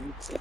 Mitch.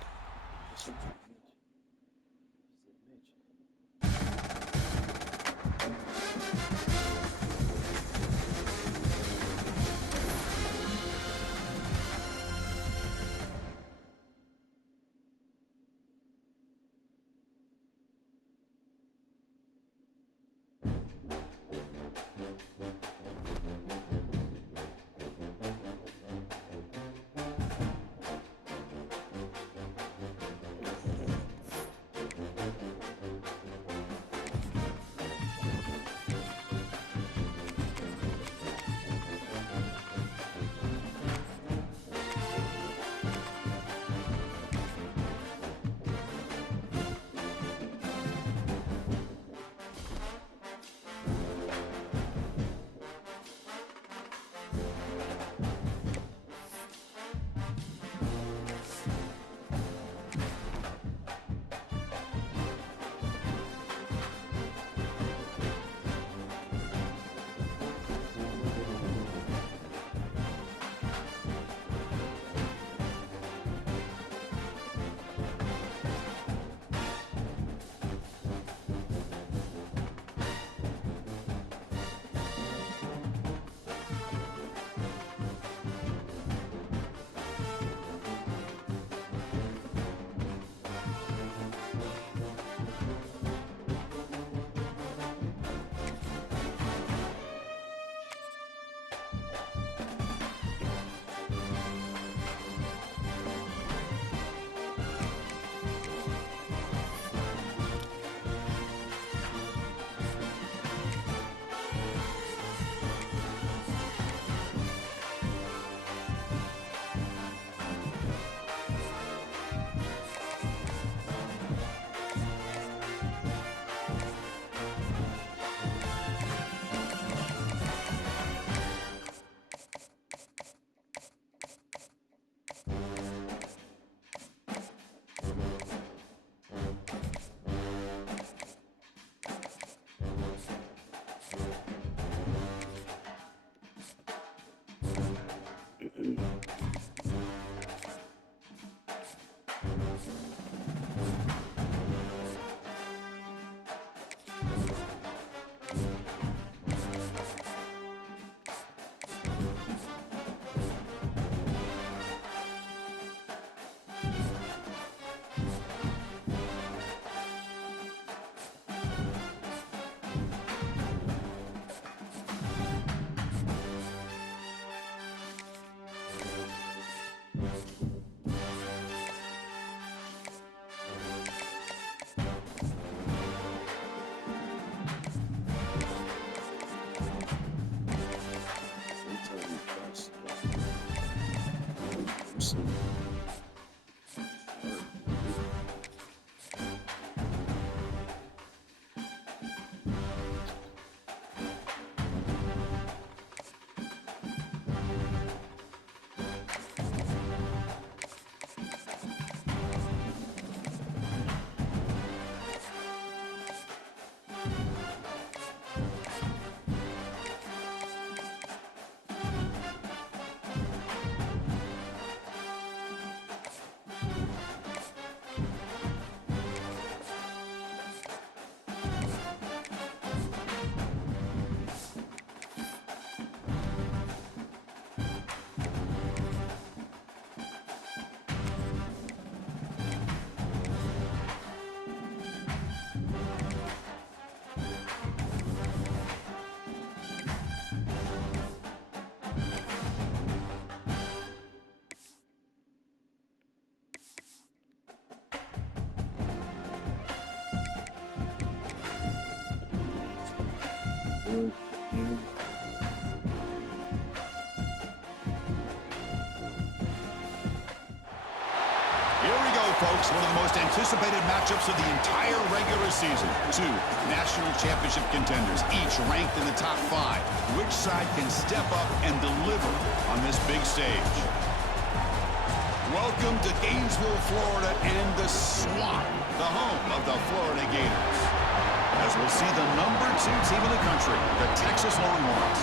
Here we go, folks. One of the most anticipated matchups of the entire regular season. Two national championship contenders, each ranked in the top 5. Which side can step up and deliver on this big stage? Welcome to Gainesville, Florida, and the Swamp, the home of the Florida Gators. As we'll see the number 2 team in the country, the Texas Longhorns,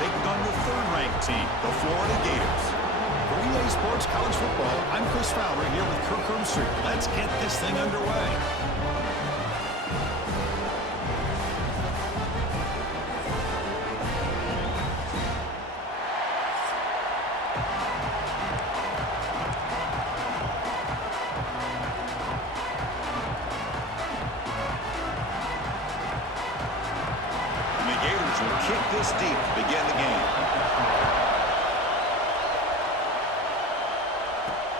taking on the 3rd-ranked team, the Florida Gators. For EA Sports College Football, I'm Chris Fowler here with Kirk Herbstreit. Let's get this thing underway. Kick this deep to begin the game.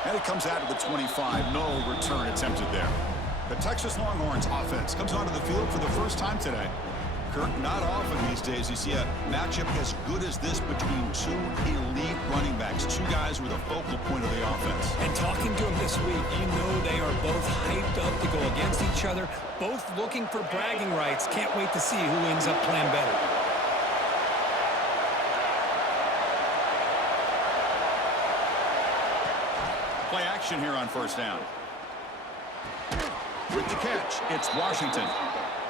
And it comes out of the 25. No return attempted there. The Texas Longhorns offense comes onto the field for the first time today. Kirk, not often these days you see a matchup as good as this between two elite running backs, two guys who are the focal point of the offense. And talking to them this week, you know they are both hyped up to go against each other, both looking for bragging rights. Can't wait to see who ends up playing better. Play action here on first down. With the catch, it's Washington.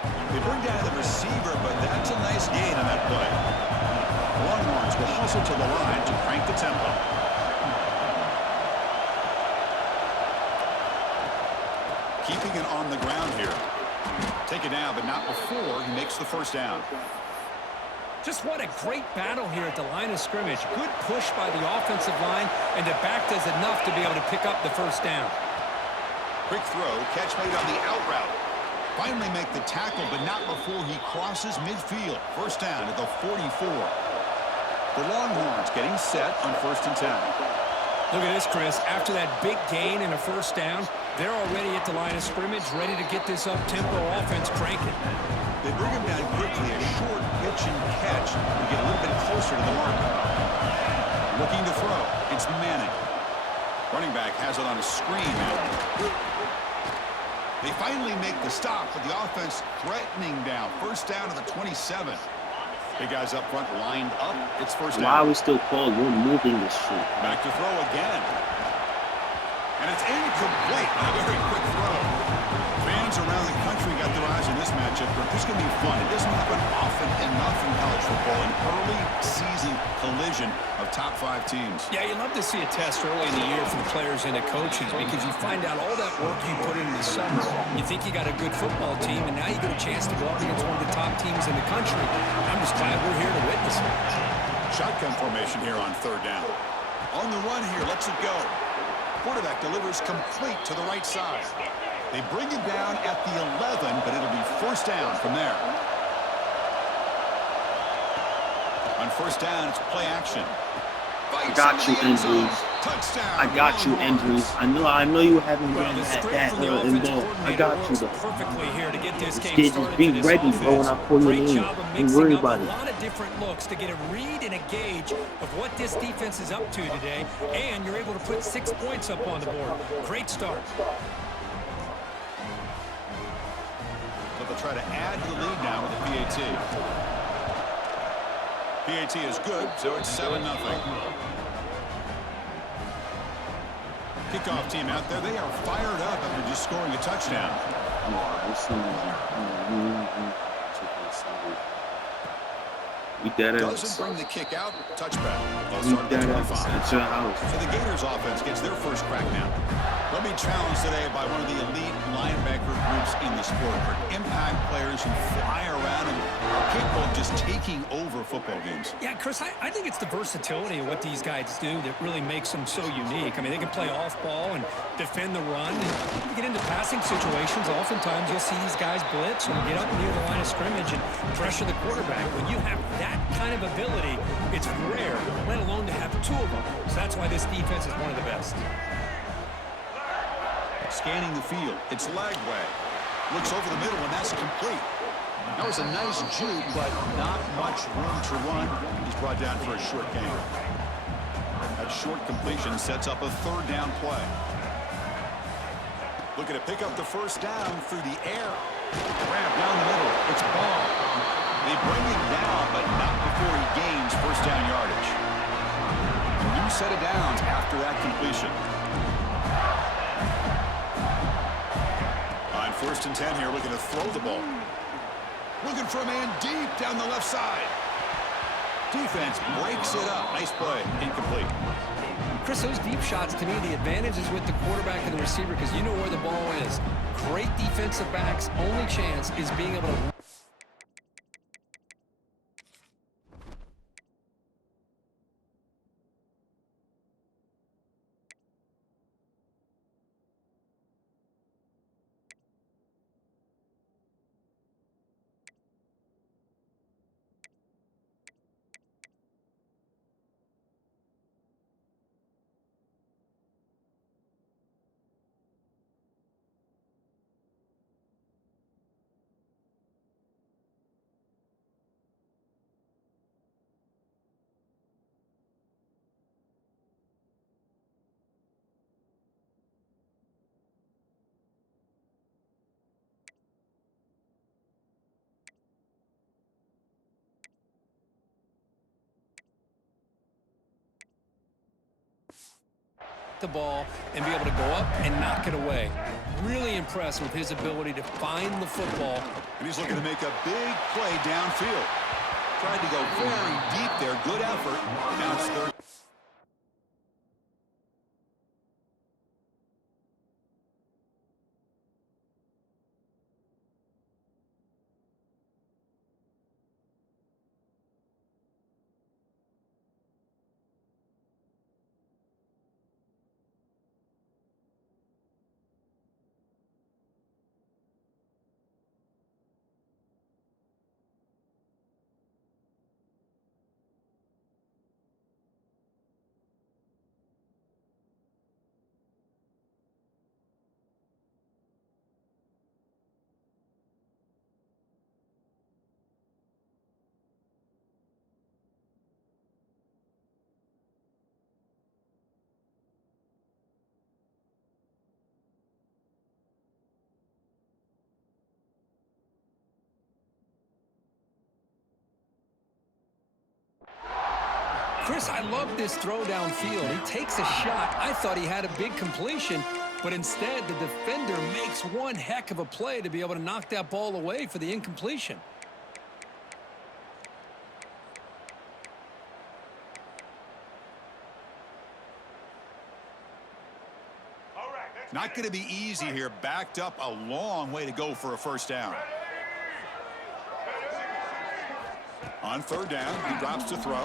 They bring down the receiver, but that's a nice gain on that play. Longhorns will hustle to the line to crank the tempo. Keeping it on the ground here. Take it down, but not before he makes the first down. Just what a great battle here at the line of scrimmage. Good push by the offensive line, and the back does enough to be able to pick up the first down. Quick throw, catch made on the out route. Finally make the tackle, but not before he crosses midfield. First down at the 44. The Longhorns getting set on 1st and 10. Look at this, Chris. After that big gain and a first down, they're already at the line of scrimmage, ready to get this up-tempo offense cranking. They bring him down quickly, a short pitch and catch to get a little bit closer to the marker. Looking to throw. It's Manning. Running back has it on a screen now. They finally make the stop, but the offense threatening down. First down to the 27. Big guys up front lined up. It's first down. Why are we still called? We're moving this shit. Back to throw again. And it's incomplete. A very quick throw. Fans around the country got their eyes on this matchup, but this is going to be fun. It doesn't happen often enough in college football. An early season collision of top 5 teams. Yeah, you love to see a test early in the year for the players and the coaches because you find out all that work you put in the summer. You think you got a good football team, and now you get a chance to go up against one of the top teams in the country. I'm just glad we're here to witness it. Shotgun formation here on 3rd down. On the run here, lets it go. Quarterback delivers complete to the right side. They bring him down at the 11, but it'll be first down from there. On first down, it's play action. I got you, Andrews. I got you, Andrews. I know you haven't been at that involved. I got you, though. Perfectly here to get this game Just started. be ready, bro, when I pull it in. Don't worry about it. A lot of different looks to get a read and a gauge of what this defense is up to today, and you're able to put 6 points up on the board. Great start. So they'll try to add to the lead now with the PAT. PAT is good, so it's 7-0. Kickoff team out there. They are fired up after just scoring a touchdown. We dead Doesn't ass. bring the kick out. Touchback. They'll We start at dead the ass 25. at your house. So the Gators offense gets their first crack now. They'll be challenged today by one of the elite linebacker groups in the sport for impact players who fly around and are capable of just taking over football games. Yeah, Chris, I think it's the versatility of what these guys do that really makes them so unique. I mean, they can play off ball and defend the run. And when you get into passing situations, oftentimes you'll see these guys blitz or get up near the line of scrimmage and pressure the quarterback. When you have that kind of ability, it's rare, let alone to have 2 of them. So that's why this defense is one of the best. Scanning the field. It's Lagway. Looks over the middle, and that's complete. That was a nice juke, but not much room to run. He's brought down for a short gain. That short completion sets up a 3rd down play. Looking to pick up the first down through the air. Grab down the middle. It's Ball. They bring him down, but not before he gains first down yardage. A new set of downs after that completion. On 1st and 10 here, looking to throw the ball. Looking for a man deep down the left side. Defense breaks it up. Nice play. Incomplete. Chris, those deep shots, to me, the advantage is with the quarterback and the receiver because you know where the ball is. Great defensive backs. Only chance is being able to... the ball and be able to go up and knock it away. Really impressed with his ability to find the football. And he's looking to make a big play downfield. Tried to go very deep there. Good effort. Now it's third. Chris, I love this throw downfield. He takes a shot. I thought he had a big completion, but instead the defender makes one heck of a play to be able to knock that ball away for the incompletion. Not going to be easy here. Backed up a long way to go for a first down. On third down, he drops to throw.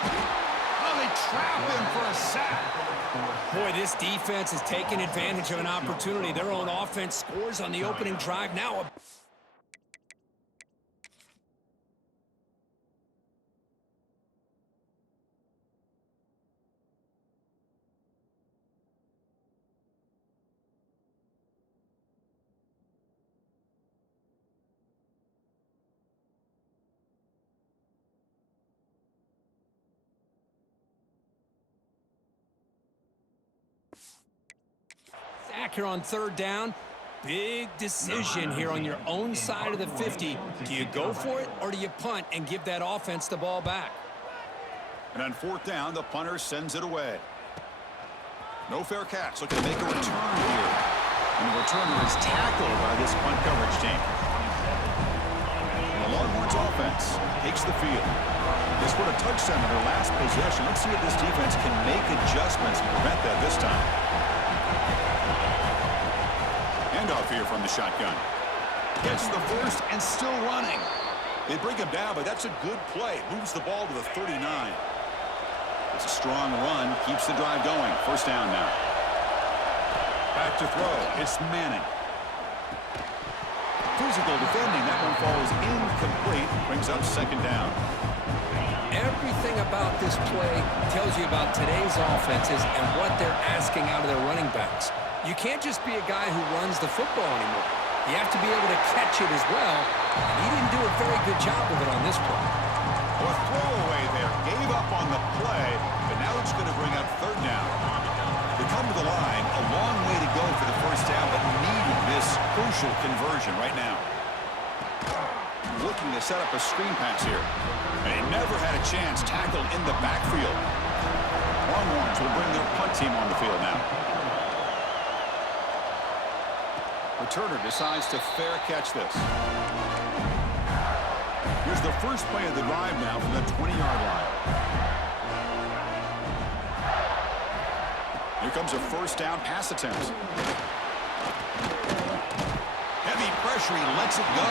Oh, they trap him for a sack. Boy, this defense is taking advantage of an opportunity. Their own offense scores on the opening drive. Now sack here on third down. Big decision here on your own side of the 50. Do you go for it or do you punt and give that offense the ball back? And on fourth down, the punter sends it away. No fair catch. Looking to make a return here. And the returner is tackled by this punt coverage team. The Longhorns offense takes the field. They scored a touchdown in their last possession. Let's see if this defense can make adjustments and prevent that this time. Handoff here from the shotgun. Gets the first and still running. They bring him down, but that's a good play. Moves the ball to the 39. It's a strong run. Keeps the drive going. First down now. Back to throw. It's Manning. Physical defending. That one falls incomplete. Brings up second down. Everything about this play tells you about today's offenses and what they're asking out of their running backs. You can't just be a guy who runs the football anymore. You have to be able to catch it as well, and he didn't do a very good job of it on this play. A throwaway there. Gave up on the play, but now it's going to bring up third down. They come to the line. A long way to go for the first down, but needed this crucial conversion right now. Looking to set up a screen pass here. And he never had a chance. Tackled in the backfield. Longhorns will bring their punt team on the field now. Returner decides to fair catch this. Here's has the first play of the drive now from the 20-yard line. Here comes a first down pass attempt. Heavy pressure, he lets it go.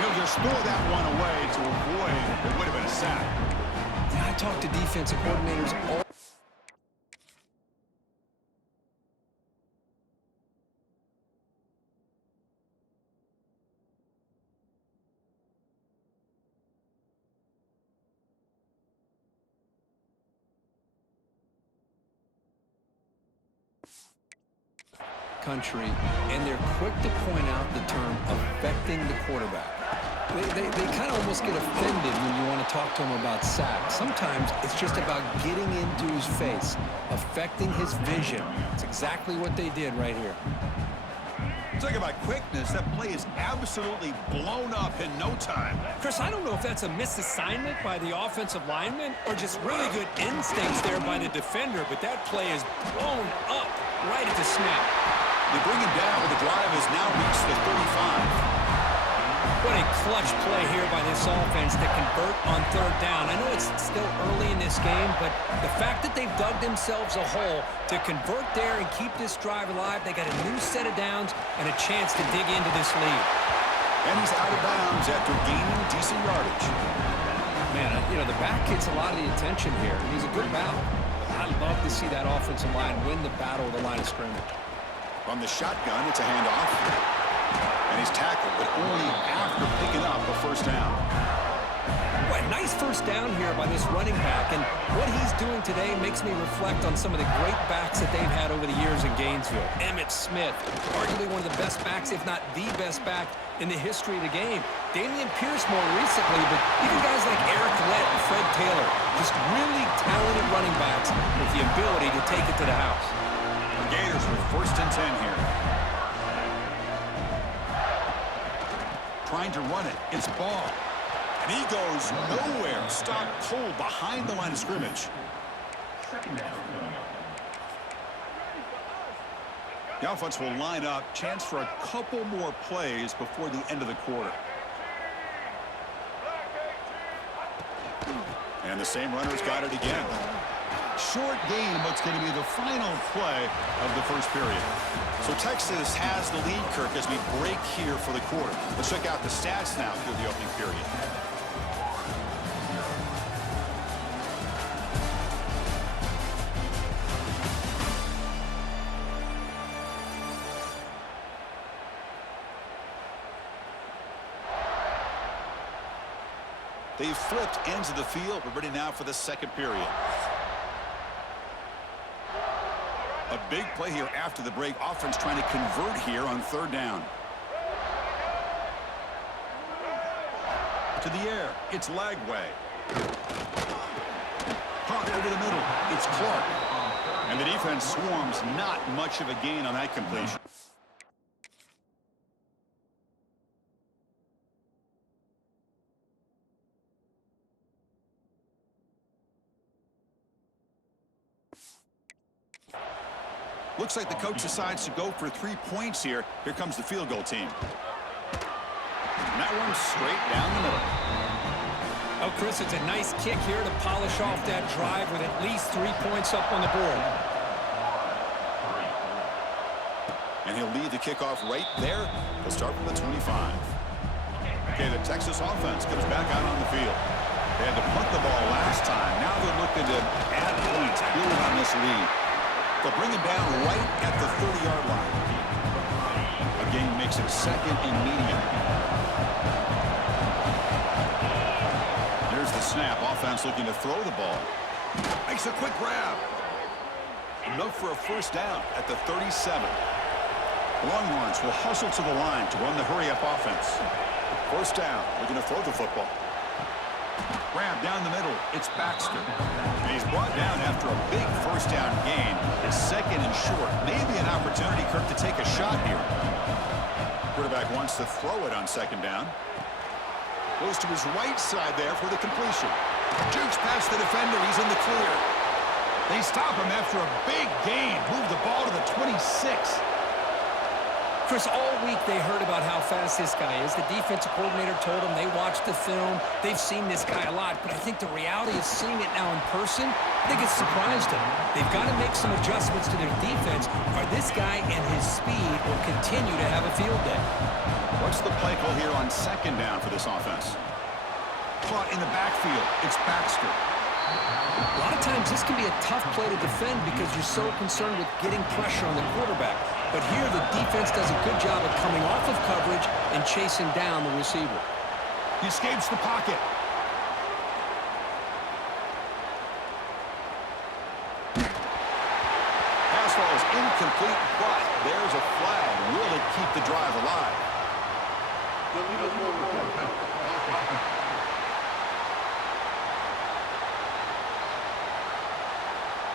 He'll just throw that one away to avoid what would have been a sack. Yeah, I talk to defensive coordinators all country, and they're quick to point out the term affecting the quarterback. They kind of almost get offended when you want to talk to them about sacks. Sometimes it's just about getting into his face, affecting his vision. It's exactly what they did right here. Talk about quickness. That play is absolutely blown up in no time. Chris, I don't know if that's a misassignment by the offensive lineman or just really good instincts there by the defender, but that play is blown up right at the snap. They bring him down, but the drive has now reached the 35. What a clutch play here by this offense to convert on third down. I know it's still early in this game, but the fact that they've dug themselves a hole to convert there and keep this drive alive, they got a new set of downs and a chance to dig into this lead. And he's out of bounds after gaining decent yardage. Man, you know, the back gets a lot of the attention here. He's a good battle. I'd love to see that offensive line win the battle of the line of scrimmage. From the shotgun, it's a handoff. And he's tackled, but only after picking up a first down. Boy, nice first down here by this running back, and what he's doing today makes me reflect on some of the great backs that they've had over the years in Gainesville. Emmitt Smith, arguably one of the best backs, if not the best back in the history of the game. Dameon Pierce more recently, but even guys like Eric Lett and Fred Taylor, just really talented running backs with the ability to take it to the house. The Gators with 1st and 10 here. Trying to run it. It's Ball. And he goes nowhere. Stopped cold behind the line of scrimmage. The offense will line up. Chance for a couple more plays before the end of the quarter. And the same runner's got it again. Short game, what's going to be the final play of the first period. So Texas has the lead, Kirk, as we break here for the quarter. Let's check out the stats now through the opening period. They've flipped ends of the field. We're ready now for the second period. A big play here after the break. Offense trying to convert here on third down. To the air. It's Lagway. Caught over the middle. It's Clark. And the defense swarms. Not much of a gain on that completion. Looks like the coach decides to go for 3 points here. Here comes the field goal team. And that one's straight down the middle. Oh, Chris, it's a nice kick here to polish off that drive with at least 3 points up on the board. And he'll lead the kickoff right there. He'll start from the 25. Okay, the Texas offense comes back out on the field. They had to punt the ball last time. Now they're looking to add points, build on this lead. They'll bring him down right at the 30-yard line. A gain makes it 2nd and medium. There's the snap. Offense looking to throw the ball. Makes a quick grab. Enough for a first down at the 37. Longhorns will hustle to the line to run the hurry-up offense. First down. Looking to throw the football. Grab down the middle. It's Baxter. And he's brought down after a big first down gain. It's 2nd and short. Maybe an opportunity, Kirk, to take a shot here. Quarterback wants to throw it on 2nd down. Goes to his right side there for the completion. Jukes past the defender. He's in the clear. They stop him after a big gain. Move the ball to the 26. Chris, all week they heard about how fast this guy is. The defensive coordinator told them they watched the film. They've seen this guy a lot, but I think the reality of seeing it now in person, I think it's surprised them. They've got to make some adjustments to their defense, or this guy and his speed will continue to have a field day. What's the play call here on second down for this offense? Caught in the backfield. It's Baxter. A lot of times this can be a tough play to defend because you're so concerned with getting pressure on the quarterback. But here the defense does a good job of coming off of coverage and chasing down the receiver. He escapes the pocket. Pass ball is incomplete, but there's a flag. Will it keep the drive alive?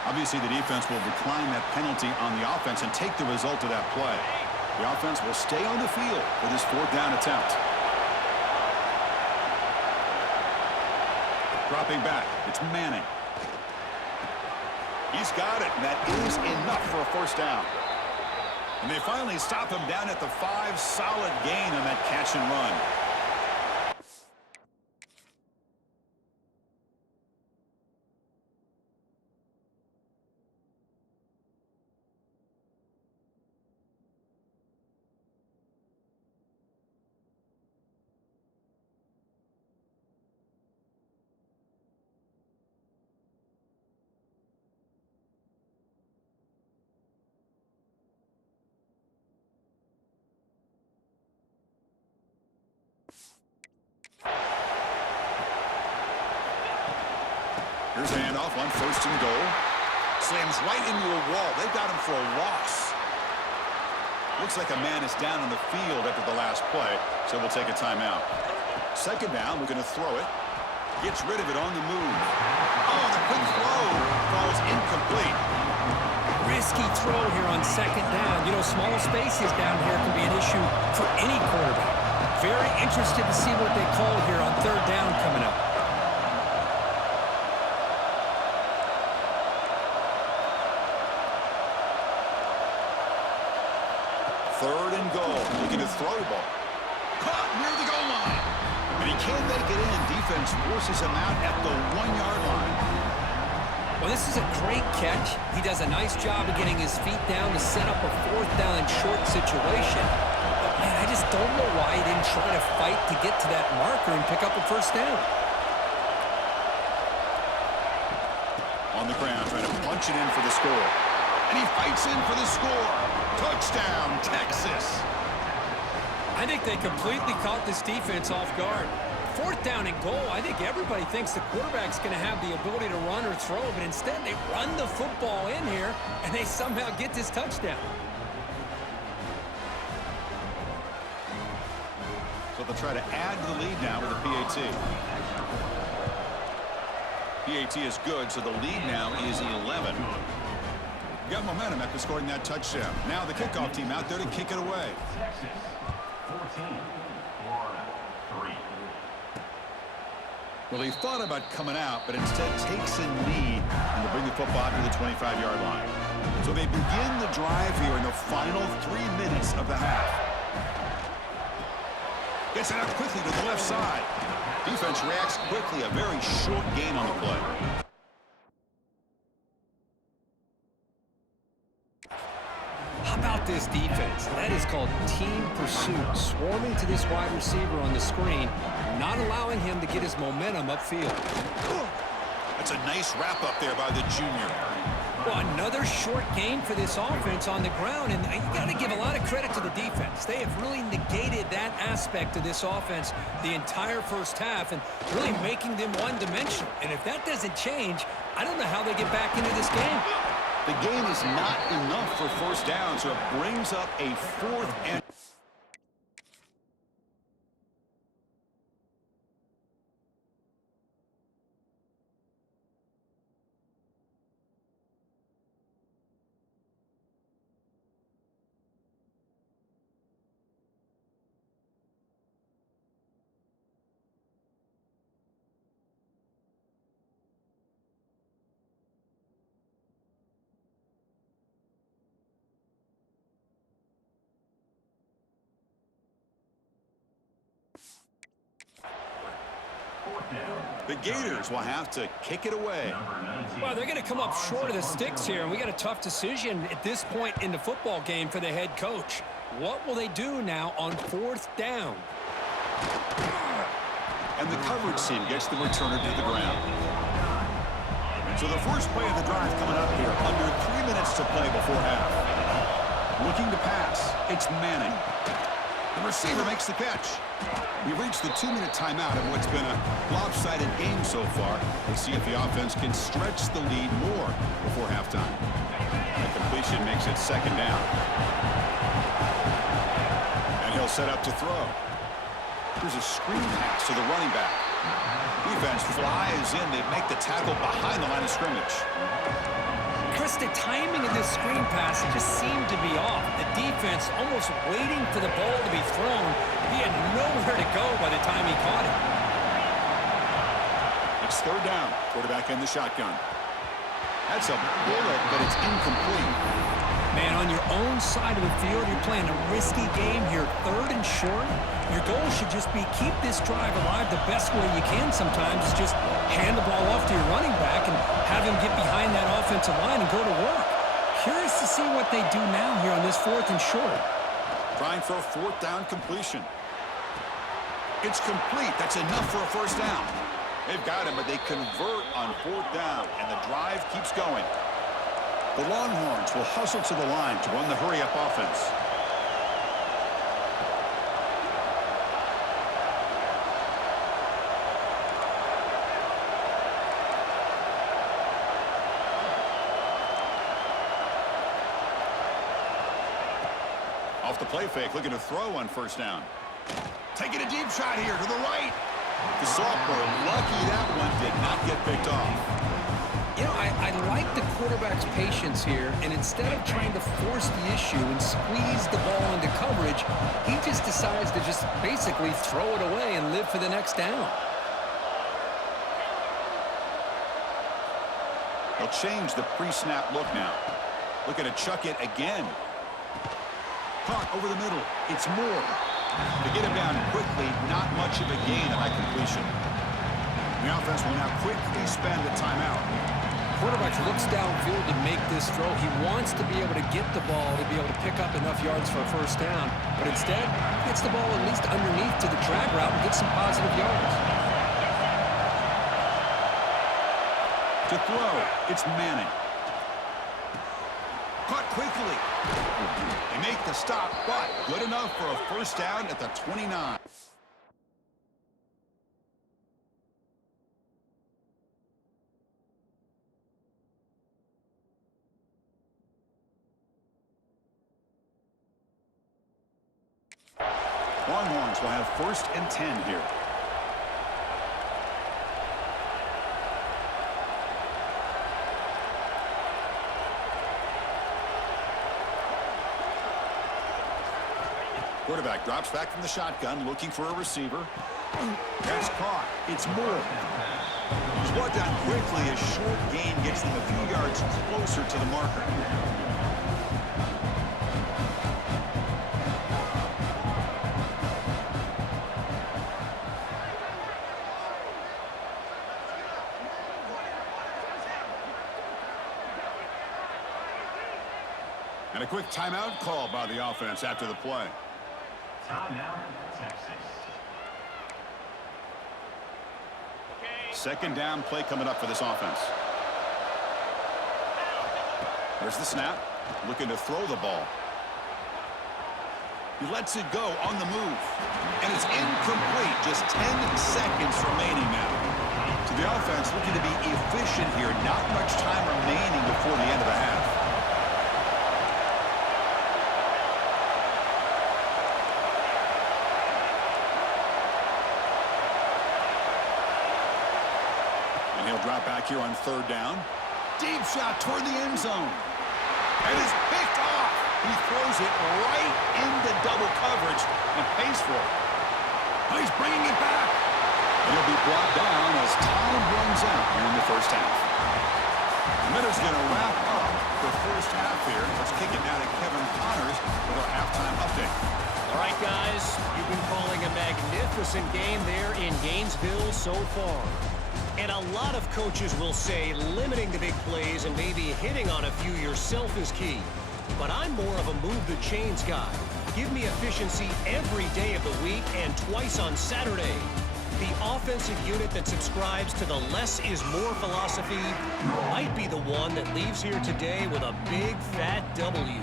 Obviously, the defense will decline that penalty on the offense and take the result of that play. The offense will stay on the field for this fourth down attempt. Dropping back, it's Manning. He's got it, and that is enough for a first down. And they finally stop him down at the 5. Solid gain on that catch and run. Here's a handoff on first and goal. Slams right into a wall. They've got him for a loss. Looks like a man is down on the field after the last play, so we'll take a timeout. Second down, we're going to throw it. Gets rid of it on the move. Oh, the quick throw falls incomplete. Risky throw here on second down. You know, small spaces down here can be an issue for any quarterback. Very interested to see what they call here on third down coming up. Third and goal. Looking to throw the ball. Caught near the goal line. And he can't make it in. Defense forces him out at the 1-yard line. Well, this is a great catch. He does a nice job of getting his feet down to set up a fourth down and short situation. But, man, I just don't know why he didn't try to fight to get to that marker and pick up a first down. On the ground, trying to punch it in for the score. And he fights in for the score. Touchdown, Texas. I think they completely caught this defense off guard. Fourth down and goal, I think everybody thinks the quarterback's going to have the ability to run or throw, but instead they run the football in here, and they somehow get this touchdown. So they'll try to add to the lead now with a PAT. PAT is good, so the lead now is 11. Got momentum after scoring that touchdown. Now the kickoff team out there to kick it away. Texas 14, Florida 3. Well, he thought about coming out, but instead takes a knee and to bring the football to the 25-yard line. So they begin the drive here in the final 3 minutes of the half. Gets it out quickly to the left side. Defense reacts quickly. A very short gain on the play. How about this defense? That is called team pursuit. Swarming to this wide receiver on the screen, not allowing him to get his momentum upfield. That's a nice wrap-up there by the junior. Well, another short gain for this offense on the ground, and you got to give a lot of credit to the defense. They have really negated that aspect of this offense the entire first half and really making them one-dimensional. And if that doesn't change, I don't know how they get back into this game. The gain is not enough for first down, so it brings up a fourth and fourth down. The Gators will have to kick it away. Number 19. Well, they're going to come up short of the sticks here, and we got a tough decision at this point in the football game for the head coach. What will they do now on fourth down? And the coverage team gets the returner to the ground. So the first play of the drive coming up here. Under 3 minutes to play before half. Looking to pass. It's Manning. The receiver makes the catch. We've reached the 2-minute timeout of what's been a lopsided game so far. Let's see if the offense can stretch the lead more before halftime. The completion makes it second down. And he'll set up to throw. Here's a screen pass to the running back. Defense flies in. They make the tackle behind the line of scrimmage. Chris, the timing of this screen pass just seemed to be off. The defense almost waiting for the ball to be thrown. He had nowhere to go by the time he caught it. It's third down. Quarterback in the shotgun. That's a bullet, but it's incomplete. Man, on your own side of the field, you're playing a risky game here. Third and short. Your goal should just be keep this drive alive the best way you can sometimes. Is just hand the ball off to your running back and have him get behind that offensive line and go to work. Curious to see what they do now here on this fourth and short. Trying for a fourth down completion. It's complete. That's enough for a first down. They've got him, but they convert on fourth down, and the drive keeps going. The Longhorns will hustle to the line to run the hurry-up offense. Off the play fake, looking to throw on first down. Taking a deep shot here to the right. The sophomore, lucky that one did not get picked off. You know, I like the quarterback's patience here, and instead of trying to force the issue and squeeze the ball into coverage, he just decides to just basically throw it away and live for the next down. They'll change the pre-snap look now. Looking to chuck it again. Caught over the middle. It's Moore. To get him down quickly, not much of a gain on that completion. The offense will now quickly spend a timeout. Quarterback looks downfield to make this throw. He wants to be able to get the ball to be able to pick up enough yards for a first down, but instead gets the ball at least underneath to the drag route and gets some positive yards. To throw, it's Manning. Caught quickly. They make the stop, but good enough for a first down at the 29. Longhorns will have first and 10 here. Quarterback drops back from the shotgun, looking for a receiver. That's caught. It's Moore. He's brought down quickly. A short gain gets them a few yards closer to the marker. And a quick timeout call by the offense after the play. Timeout, Texas. Second down play coming up for this offense. There's the snap. Looking to throw the ball. He lets it go on the move. And it's incomplete. Just 10 seconds remaining now. So the offense looking to be efficient here. Not much time remaining before the end of the half. Drop back here on third down. Deep shot toward the end zone. And it's picked off. He throws it right into double coverage and pays for it. Oh, he's bringing it back. And he'll be brought down as time runs out here in the first half. The Miners going to wrap up the first half here. Let's kick it now to Kevin Connors with our halftime update. All right, guys, you've been calling a magnificent game there in Gainesville, so far. And a lot of coaches will say limiting the big plays and maybe hitting on a few yourself is key. But I'm more of a move the chains guy. Give me efficiency every day of the week and twice on Saturday. The offensive unit that subscribes to the less is more philosophy might be the one that leaves here today with a big fat W.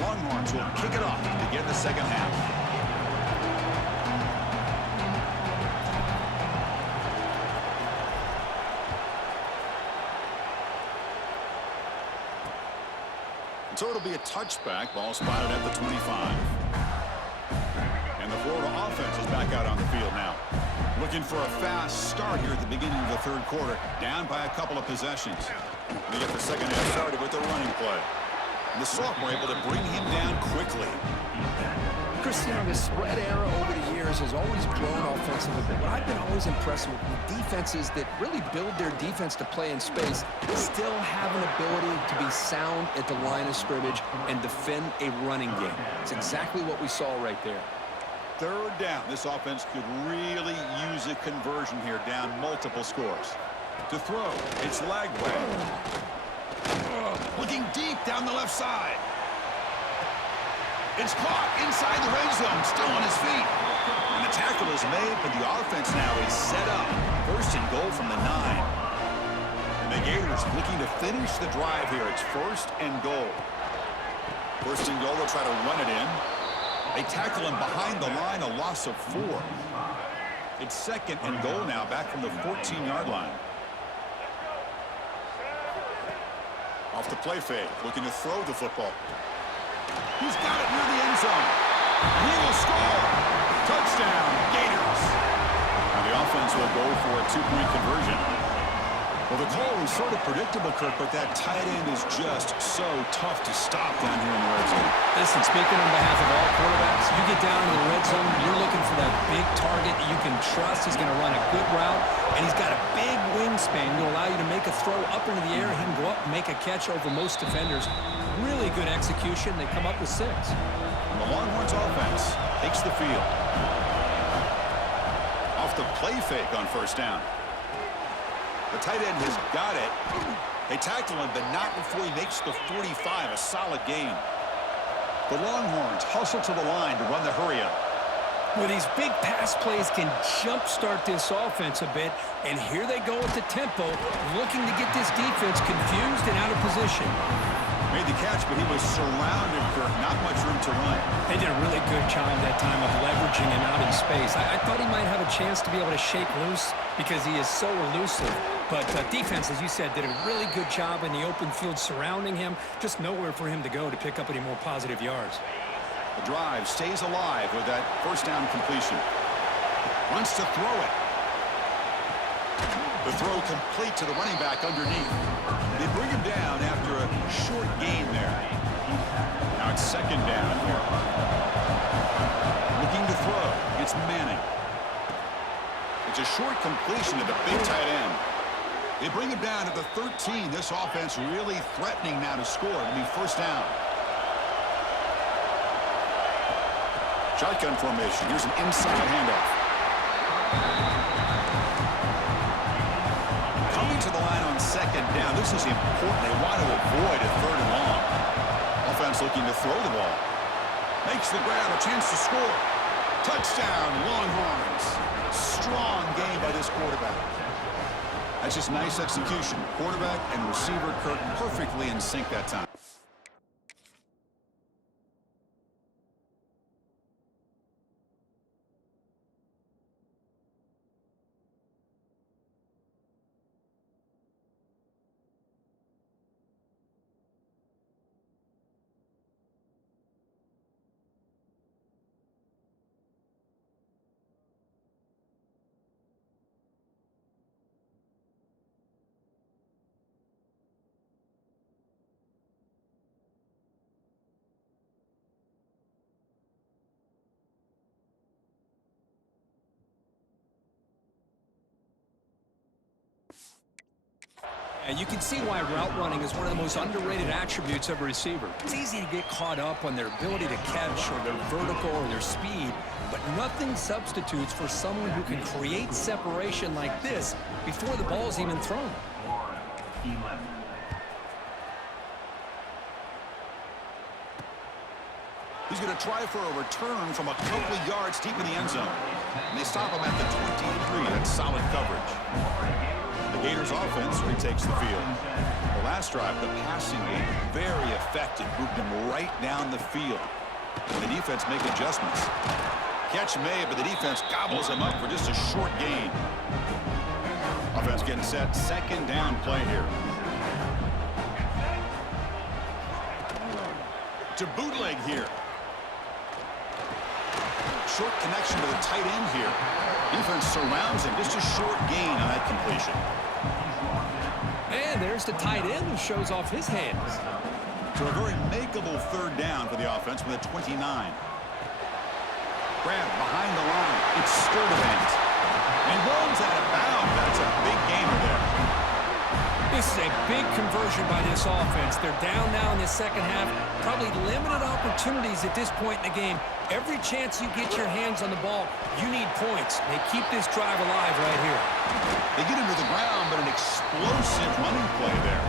Longhorns will kick it off to begin the second half. So it'll be a touchback. Ball spotted at the 25. And the Florida offense is back out on the field now. Looking for a fast start here at the beginning of the third quarter. Down by a couple of possessions. We get the second half started with the running play. And the sophomore able to bring him down quickly. Chris, you know, the spread era over the years has always grown offensively, but what I've been always impressed with defenses that really build their defense to play in space still have an ability to be sound at the line of scrimmage and defend a running game. It's exactly what we saw right there. Third down. This offense could really use a conversion here, down multiple scores. To throw, it's Lagway. Looking deep down the left side. It's caught inside the red zone, still on his feet. And the tackle is made, but the offense now is set up. First and goal from the 9. And the Gators looking to finish the drive here. It's first and goal. First and goal, they'll try to run it in. They tackle him behind the line, a loss of 4. It's second and goal now, back from the 14-yard line. Off the play fake, looking to throw the football. He's got it near the end zone. He will score. Touchdown, Gators. Now the offense will go for a 2-point conversion. Well, the call was sort of predictable, Kirk, but that tight end is just so tough to stop down here in the red zone. Listen, speaking on behalf of all quarterbacks, you get down in the red zone, you're looking for that big target that you can trust. He's going to run a good route, and he's got a big wingspan to allow you to make a throw up into the air. He can go up and make a catch over most defenders. Really good execution. They come up with 6. And the Longhorns offense takes the field. Off the play fake on first down. The tight end has got it. They tackle him, but not before he makes the 45, a solid gain. The Longhorns hustle to the line to run the hurry-up. Well, these big pass plays can jumpstart this offense a bit, and here they go with the tempo, looking to get this defense confused and out of position. Made the catch, but he was surrounded, Kirk. Not much room to run. They did a really good job that time of leveraging him out in space. I thought he might have a chance to be able to shake loose because he is so elusive. But defense, as you said, did a really good job in the open field surrounding him. Just nowhere for him to go to pick up any more positive yards. The drive stays alive with that first down completion. Wants to throw it. The throw complete to the running back underneath. They bring him down after a short gain there. Now it's second down here. Looking to throw. It's Manning. It's a short completion to the big tight end. They bring him down at the 13. This offense really threatening now to score. It'll be first down. Shotgun formation. Here's an inside handoff. Coming to the line on second down. This is important. They want to avoid a third and long. Offense looking to throw the ball. Makes the grab, a chance to score. Touchdown, Longhorns. Strong game by this quarterback. That's just nice execution. Quarterback and receiver, Kirk, perfectly in sync that time. And you can see why route running is one of the most underrated attributes of a receiver. It's easy to get caught up on their ability to catch or their vertical or their speed, but nothing substitutes for someone who can create separation like this before the ball's even thrown. 11. He's going to try for a return from a couple of yards deep in the end zone. And they stop him at the 23. That's solid coverage. The Gators offense retakes the field. The last drive, the passing game, very effective. Moved him right down the field. And the defense make adjustments. Catch made, but the defense gobbles him up for just a short gain. Offense getting set. Second down play here. To bootleg here. Short connection to the tight end here. Defense surrounds him. Just a short gain on that completion. And there's the tight end who shows off his hands. So a very makeable third down for the offense with a 29. Grab behind the line. It's Sturdivant. And rolls out of bounds. That's a big gainer there. This is a big conversion by this offense. They're down now in the second half. Probably limited opportunities at this point in the game. Every chance you get your hands on the ball, you need points. They keep this drive alive right here. They get him to the ground, but an explosive running play there.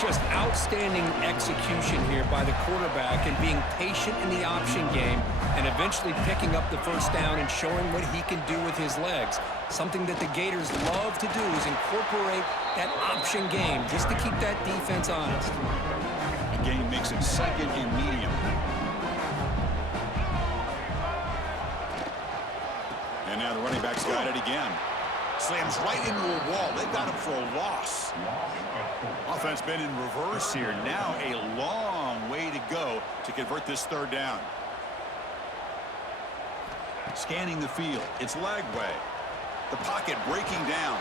Just outstanding execution here by the quarterback and being patient in the option game and eventually picking up the first down and showing what he can do with his legs. Something that the Gators love to do is incorporate that option game just to keep that defense honest. The game makes it second and medium. And now the running back's got it again. Slams right into a wall. They got him for a loss. Offense been in reverse here. Now a long way to go to convert this third down. Scanning the field. It's Lagway. The pocket breaking down.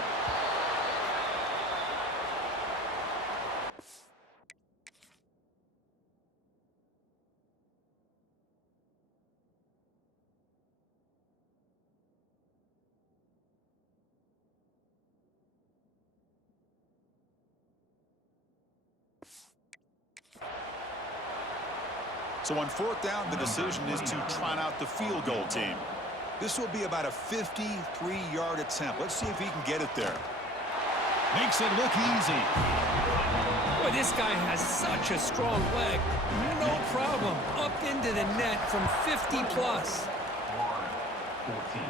So on fourth down, the decision is to trot out the field goal team. This will be about a 53-yard attempt. Let's see if he can get it there. Makes it look easy. Boy, this guy has such a strong leg. No problem. Up into the net from 50-plus. 14.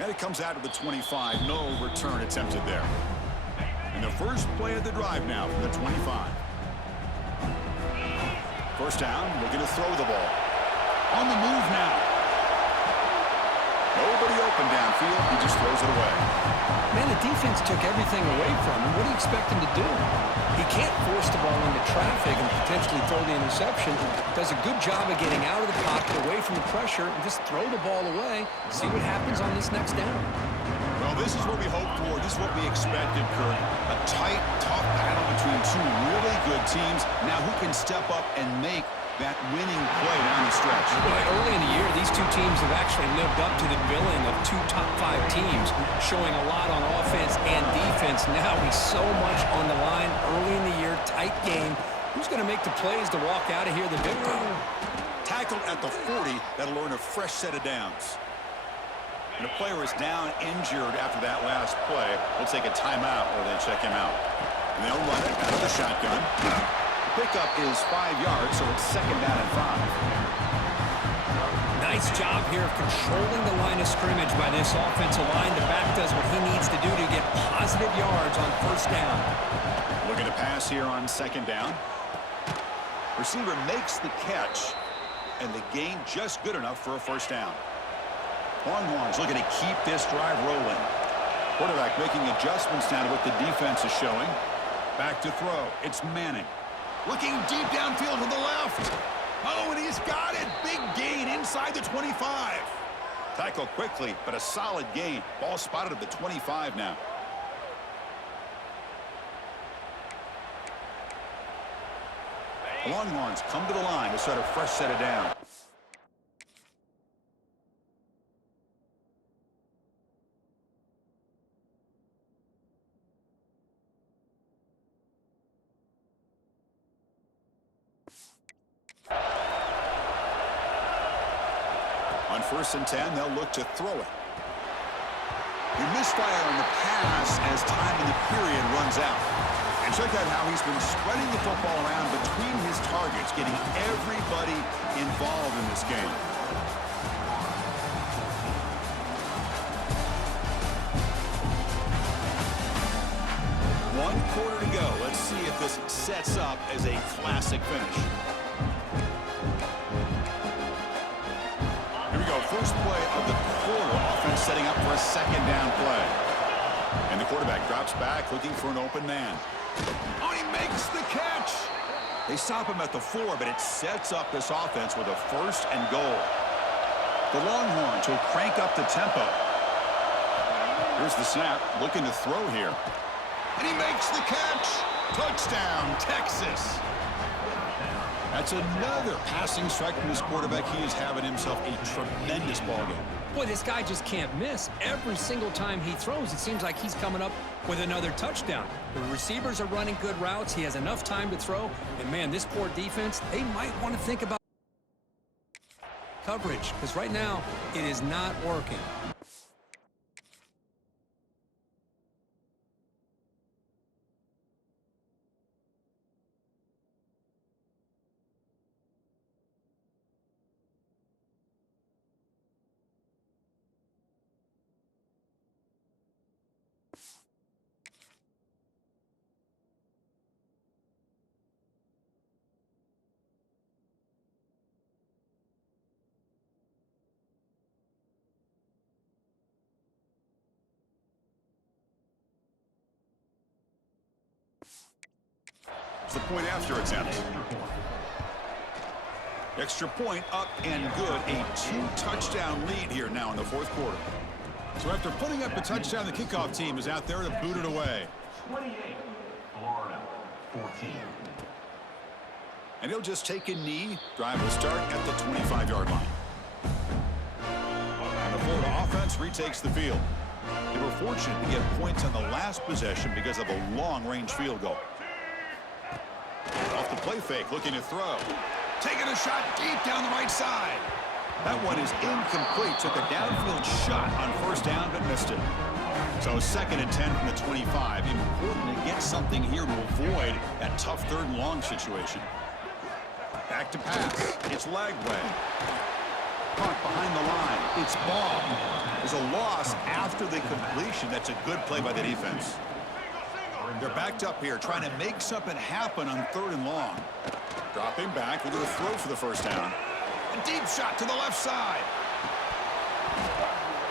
And it comes out of the 25. No return attempted there. And the first play of the drive now from the 25. First down, looking to throw the ball. On the move now. Nobody open downfield. He just throws it away. Man, the defense took everything away from him. What do you expect him to do? He can't force the ball into traffic and potentially throw the interception. Does a good job of getting out of the pocket, away from the pressure, and just throw the ball away. See what happens on this next down. Well, this is what we hoped for. This is what we expected, Kurt. A tight, tough battle between two really good teams. Now who can step up and make that winning play down the stretch? Well, early in the year, these two teams have actually lived up to the billing of two top-5 teams, showing a lot on offense and defense. Now with so much on the line early in the year, tight game. Who's going to make the plays to walk out of here the victor? Tackled at the 40. That'll earn a fresh set of downs. And a player is down injured after that last play. We'll take a timeout while they check him out. And they'll run it out of the shotgun. The pickup is 5 yards, so it's second down and 5. Nice job here of controlling the line of scrimmage by this offensive line. The back does what he needs to do to get positive yards on first down. Looking to pass here on second down. Receiver makes the catch, and the gain just good enough for a first down. Longhorns looking to keep this drive rolling. Quarterback making adjustments now to what the defense is showing. Back to throw. It's Manning. Looking deep downfield to the left. Oh, and he's got it. Big gain inside the 25. Tackle quickly, but a solid gain. Ball spotted at the 25 now. The Longhorns come to the line to start a fresh set of downs. On 1st and 10, they'll look to throw it. He misfire on the pass as time in the period runs out. And check out how he's been spreading the football around between his targets, getting everybody involved in this game. One quarter to go. Let's see if this sets up as a classic finish. Here we go. First play of the quarter. Offense setting up for a second down play. And the quarterback drops back looking for an open man. Oh, he makes the catch. They stop him at the 4, but it sets up this offense with a 1st and goal. The Longhorns will crank up the tempo. Here's the snap. Looking to throw here. And he makes the catch. Touchdown, Texas. That's another passing strike from this quarterback. He is having himself a tremendous ballgame. Boy, this guy just can't miss. Every single time he throws, it seems like he's coming up with another touchdown. The receivers are running good routes. He has enough time to throw. And, man, this poor defense, they might want to think about coverage because right now it is not working. It's the point after attempt. Extra point up and good. A 2-touchdown lead here now in the 4th quarter. So after putting up a touchdown, the kickoff team is out there to boot it away. 28, Florida, 14. And he'll just take a knee. Drive will start at the 25-yard line. And the Florida offense retakes the field. They were fortunate to get points on the last possession because of a long-range field goal. Off the play fake, looking to throw. Taking a shot deep down the right side. That one is incomplete. Took a downfield shot on 1st down, but missed it. So 2nd and 10 from the 25. Important to get something here to avoid that tough 3rd and long situation. Back to pass. It's Lagway. Caught behind the line. It's ball. There's a loss after the completion. That's a good play by the defense. They're backed up here, trying to make something happen on 3rd and long. Dropping back, we're going to throw for the 1st down. A deep shot to the left side.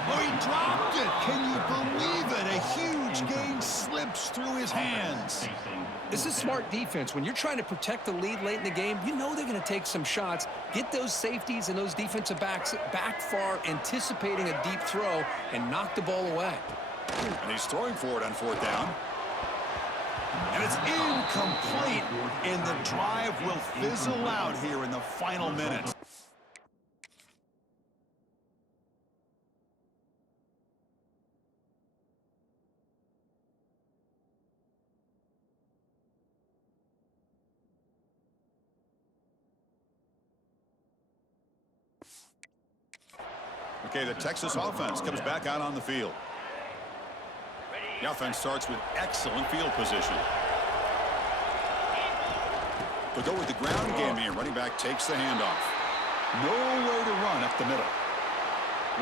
Oh, he dropped it. Can you believe it? A huge gain slips through his hands. This is smart defense. When you're trying to protect the lead late in the game, you know they're going to take some shots, get those safeties and those defensive backs back far, anticipating a deep throw, and knock the ball away. And he's throwing for it on 4th down. And it's incomplete, and the drive will fizzle out here in the final minutes. Okay, the Texas offense comes back out on the field. The offense starts with excellent field position. They'll go with the ground game here. Running back takes the handoff. Nowhere to run up the middle.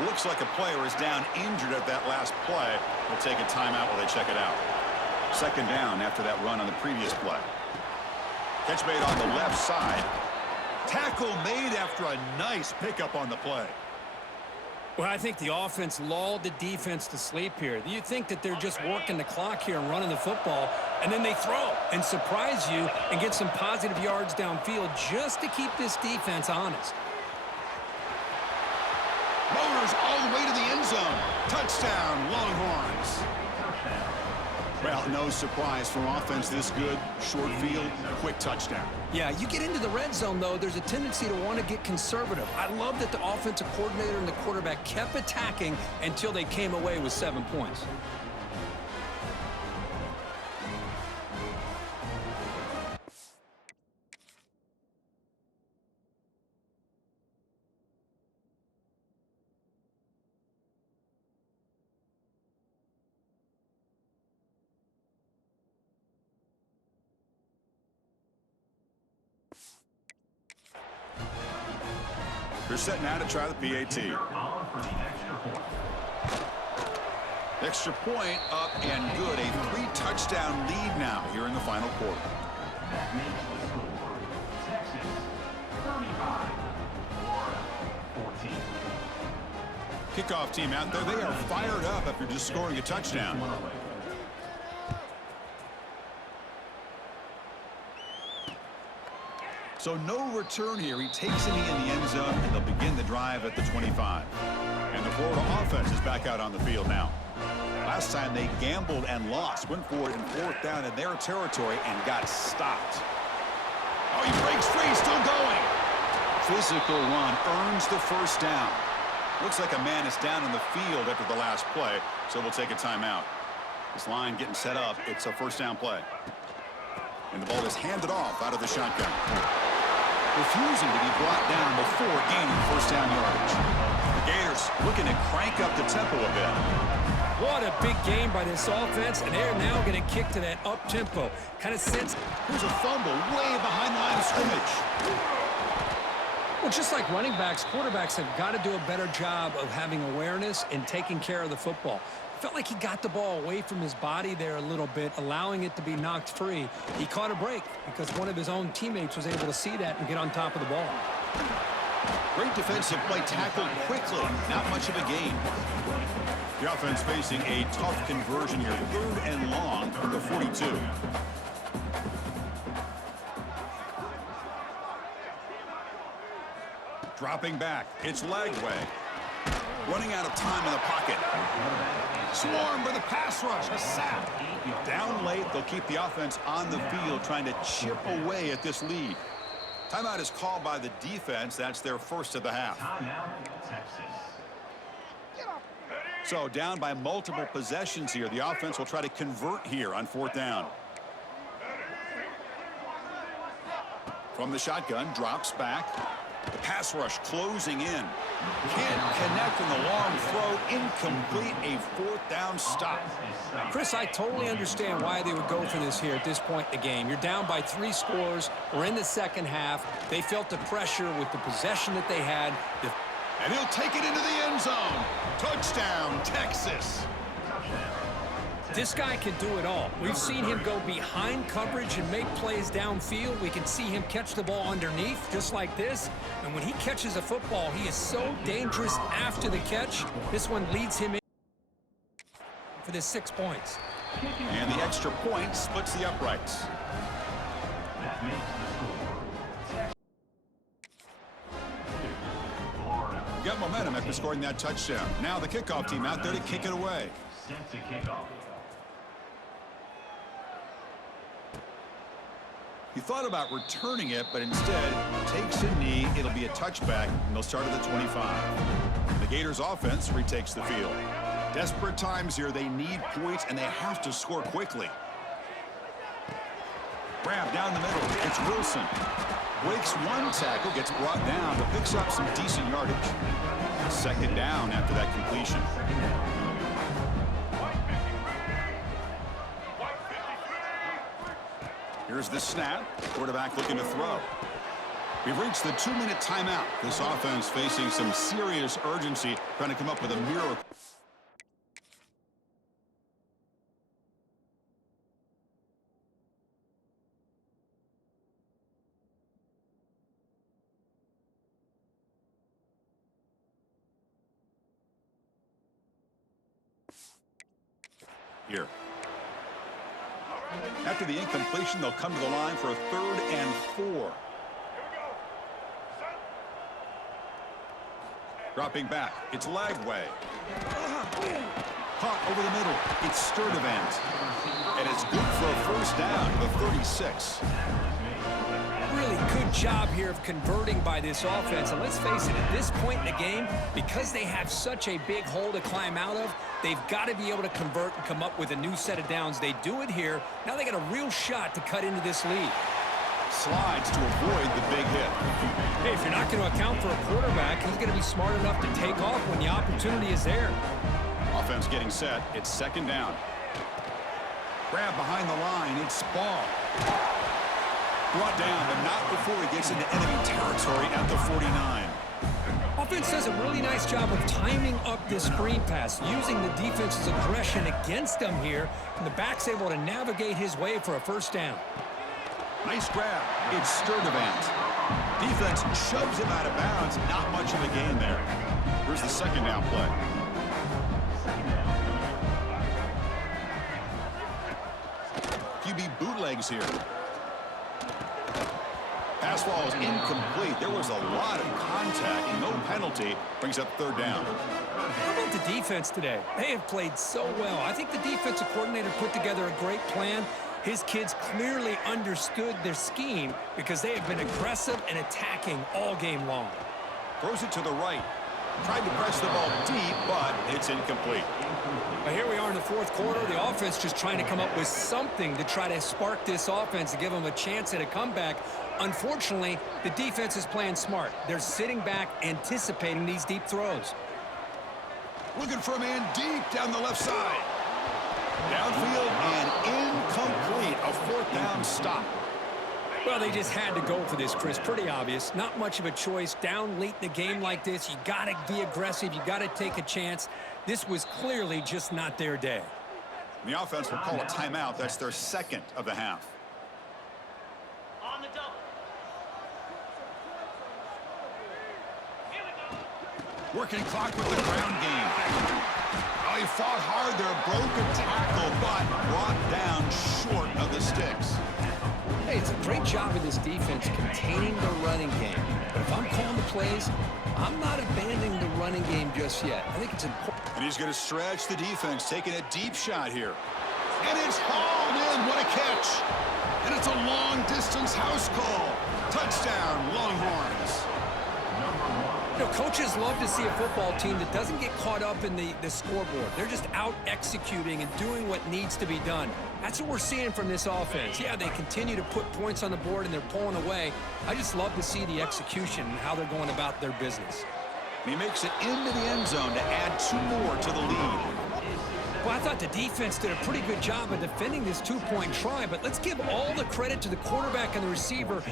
Looks like a player is down injured at that last play. We'll take a timeout while they check it out. 2nd down after that run on the previous play. Catch made on the left side. Tackle made after a nice pickup on the play. Well, I think the offense lulled the defense to sleep here. You think that they're just working the clock here and running the football, and then they throw and surprise you and get some positive yards downfield just to keep this defense honest. Motors all the way to the end zone. Touchdown, Longhorns. Well, no surprise from offense this good. Short field, quick touchdown. Yeah, you get into the red zone, though, there's a tendency to want to get conservative. I love that the offensive coordinator and the quarterback kept attacking until they came away with 7 points. They're set now to try the PAT. On for the extra point. Extra point up and good. A 3-touchdown lead now here in the final quarter. That makes the score Texas 35, Florida 14. Kickoff team out there. They are fired up after just scoring a touchdown. So no return here. He takes it in the end zone, and they'll begin the drive at the 25. And the Florida offense is back out on the field now. Last time they gambled and lost, went for it in 4th down in their territory and got stopped. Oh, he breaks free, still going. Physical run, earns the first down. Looks like a man is down in the field after the last play, so we'll take a timeout. This line getting set up. It's a first down play. And the ball is handed off out of the shotgun. Refusing to be brought down before gaining first down yardage. The Gators looking to crank up the tempo a bit. What a big game by this offense, and they're now going to kick to that up-tempo. Kind of sense. Here's a fumble way behind the line of scrimmage. Well, just like running backs, quarterbacks have got to do a better job of having awareness and taking care of the football. Felt like he got the ball away from his body there a little bit, allowing it to be knocked free. He caught a break because one of his own teammates was able to see that and get on top of the ball. Great defensive play, tackled quickly. Not much of a gain. The offense facing a tough conversion here. 3rd and long from the 42. Dropping back. It's Lagway. Running out of time in the pocket. Swarmed by the pass rush. A sack. Down late. They'll keep the offense on the field trying to chip away at this lead. Timeout is called by the defense. That's their first of the half. Timeout, Texas. So down by multiple possessions here. The offense will try to convert here on 4th down. From the shotgun, drops back. The pass rush closing in. Can't connect in the long throw. Incomplete. A 4th down stop. Chris, I totally understand why they would go for this here at this point in the game. You're down by 3 scores. We're in the second half. They felt the pressure with the possession that they had. And he'll take it into the end zone. Touchdown, Texas. This guy can do it all. We've seen him go behind coverage and make plays downfield. We can see him catch the ball underneath just like this. And when he catches a football, he is so dangerous after the catch. This one leads him in for the 6 points. And the extra point splits the uprights. That makes the score Florida. Got momentum after scoring that touchdown. Now the kickoff team out there to kick it away. Set to kick off. He thought about returning it, but instead takes a knee. It'll be a touchback, and they'll start at the 25. The Gators offense retakes the field. Desperate times here. They need points, and they have to score quickly. Grab down the middle. It's Wilson. Breaks one tackle, gets brought down, but picks up some decent yardage. 2nd down after that completion. Here's the snap. Quarterback looking to throw. We've reached the 2-minute timeout. This offense facing some serious urgency, trying to come up with a miracle. Here. After the incompletion, they'll come to the line for a 3rd and 4. Dropping back, it's Lagway. Caught over the middle, it's Sturdivant. And it's good for a first down to the 36. Really good job here of converting by this offense. And let's face it, at this point in the game, because they have such a big hole to climb out of, they've got to be able to convert and come up with a new set of downs. They do it here. Now they got a real shot to cut into this lead. Slides to avoid the big hit. Hey, if you're not going to account for a quarterback, he's going to be smart enough to take off when the opportunity is there. Offense getting set. It's 2nd down. Grab behind the line. It's Ball. Brought down, but not before he gets into enemy territory at the 49. offense does a really nice job of timing up this screen pass, using the defense's aggression against them here, and the back's able to navigate his way for a first down. Nice grab. It's Sturdivant. Defense shoves him out of bounds. Not much of a gain there. Here's the second down play. QB bootlegs here. Pass ball is incomplete. There was a lot of contact. No penalty. Brings up third down. How about the defense today? They have played so well. I think the defensive coordinator put together a great plan. His kids clearly understood their scheme because they have been aggressive and attacking all game long. Throws it to the right. Tried to press the ball deep, but it's incomplete. But here we are in the fourth quarter. The offense just trying to come up with something to try to spark this offense and give them a chance at a comeback. Unfortunately, the defense is playing smart. They're sitting back, anticipating these deep throws. Looking for a man deep down the left side. Downfield and incomplete. A fourth down stop. Well, they just had to go for this, Chris. Pretty obvious. Not much of a choice. Down late in a game like this, you got to be aggressive. You got to take a chance. This was clearly just not their day. The offense will call a timeout. That's their second of the half. On the double. Here we go. Working clock with the ground game. Oh, he fought hard there. Broke a tackle, but brought down short of the sticks. Hey, it's a great job of this defense containing the running game. But if I'm calling the plays, I'm not abandoning the running game just yet. I think it's important. And he's going to stretch the defense, taking a deep shot here. And it's hauled in. What a catch. And it's a long-distance house call. Touchdown, Longhorns. You know, coaches love to see a football team that doesn't get caught up in the scoreboard. They're just out executing and doing what needs to be done. That's what we're seeing from this offense. Yeah, they continue to put points on the board and they're pulling away. I just love to see the execution and how they're going about their business. And he makes it into the end zone to add 2 more to the lead. Well, I thought the defense did a pretty good job of defending this two-point try, but let's give all the credit to the quarterback and the receiver